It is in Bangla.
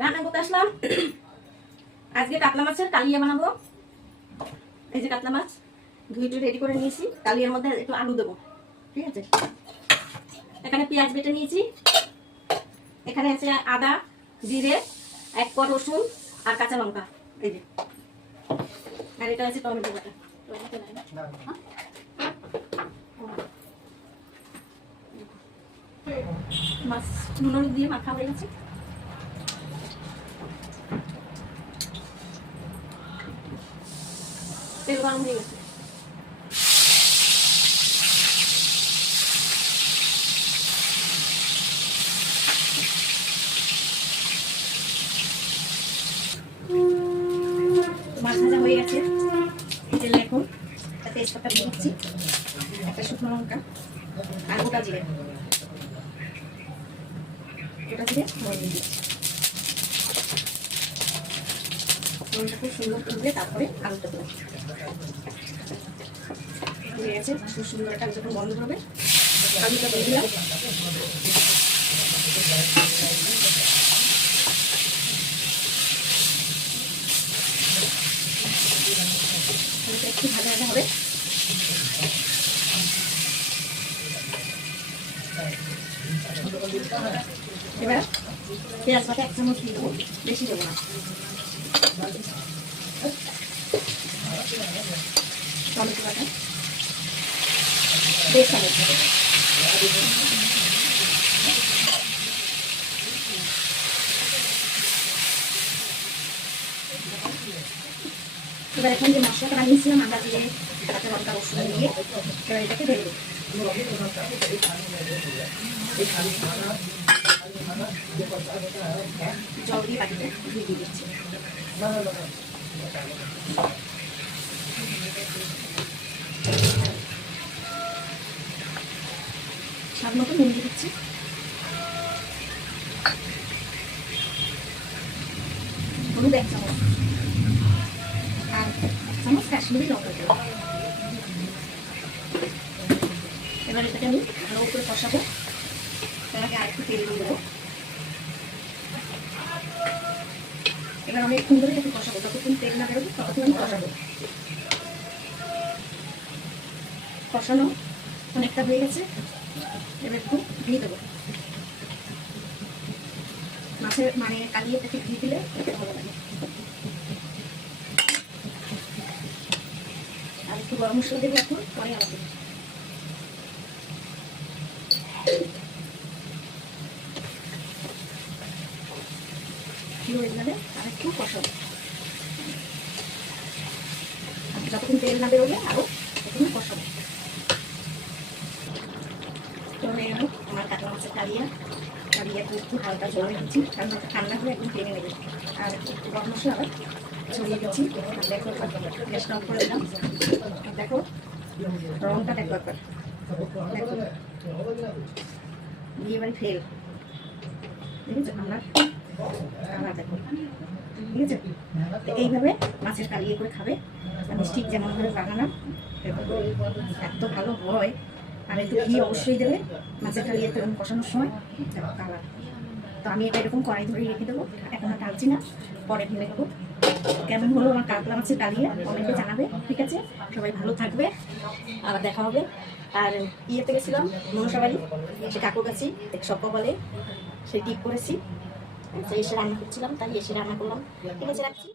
রান্না করতে আসলাম। আজকে কাতলা মাছের কালিয়া বানাবো। এই যে কাতলা মাছ ধুয়ে রেডি করে নিয়েছি। কালিয়ার মধ্যে একটু আলু দেবো, ঠিক আছে। এখানে পেঁয়াজ বেটে নিয়েছি। এখানে আছে আদা, জিরে, 1 কোয়া রসুন আর কাঁচা লঙ্কা। এই যে, আর এটা আছে টমেটো বাটা। মাছ নুন হলুদ দিয়ে মাখা হয়ে গেছে। তেল গরম হয়ে গেছে। মাছ ভাজা হয়ে গেছে। তেল এখন তেজপাতা দিয়ে দিচ্ছি, একটা শুকনো লঙ্কা আর গোটা জিরে দিয়ে দিচ্ছি। লবণটা খুব সুন্দর তুলবে, তারপরে আলুটা দেবো। হয়ে গেছে, খুব সুন্দর একটা যখন বন্ধ করবে আলুটা দিয়ে দিলাম। একটু ভাজা ভাজা হবে। এবার পেঁয়াজ বাটা 1 চামচ দিয়ে দেবো, বেশি দেবো না। টমেটো বাটা 1.5 চামচ দেবো। এবার এখন যে মশলাটা বানিয়েছিলাম আদা দিয়ে, কাঁচা লঙ্কা, রসুন দিয়ে, এবার এটাকে ঢেলে দেবো। জল দিয়ে বাটিতে দিয়ে দিচ্ছি। স্বাদ মতো নুন দিয়ে দিচ্ছি। হলুদ 1 চামচ আর 1 চামচ কাশ্মীরি লঙ্কা দেবো। এবার এটাকে আমি ভালো করে কষাবো। তার আগে আরেকটু তেল দিয়ে দেবো। এবার আমি একটু ধরে একটু কষাবো, যতক্ষণ তেল না বেরোবে ততক্ষণ আমি কষাবো। কষানো অনেকটা হয়ে গেছে, এবার একটু ঘি দেবো। মাছের মানে কালিয়ে থেকে ঘি দিলে একটু ভালো লাগে। আর একটু গরম মশলা দেবো এখন, পরে আবার দেবো। ঘি হয়ে যাবে, আর একটু কষাবো। যতক্ষণ তেল না বেরোবে আরও ততক্ষণ কষাবো। তো হয়ে গেল আমার কাতলা মাছের কালিয়া। একটু হালকা জল দিচ্ছি, কারণ ঠান্ডা হলে একদম টেনে নেবে। আর একটু গরম মশলা আবার ছড়িয়ে দিচ্ছি। দেখো, গ্যাসটা অফ করে দিলাম। দেখো রংটা দেখো একবার, দেখো বিয়ে বাড়ি ফেল, দেখেছো আমার কালার দেখো, ঠিক আছে। তো এইভাবে মাছের কালিয়ে করে খাবে, আমি ঠিক যেমনভাবে বানালাম এত ভালো হয়। আর একটু ঘি অবশ্যই দেবে মাছের কালিয়ে এরকম কষানোর সময়, দেখো কালার। তো আমি এটা এরকম কড়াই ধরে রেখে দেবো, এখন আর টালছি না, পরে ঢেলে দেবো। কেমন হলো আমার কাতলা মাছের কালিয়া কমেন্টে জানাবে, ঠিক আছে। সবাই ভালো থাকবে, আবার দেখা হবে। আর ইয়েতে গেছিলাম মনসাবাড়ি, সে কাকুর কাছে সব বলে সেই টিপ করেছি, এসে রান্না করছিলাম, তাই এসে রান্না করলাম, ঠিক আছে, রাখছি।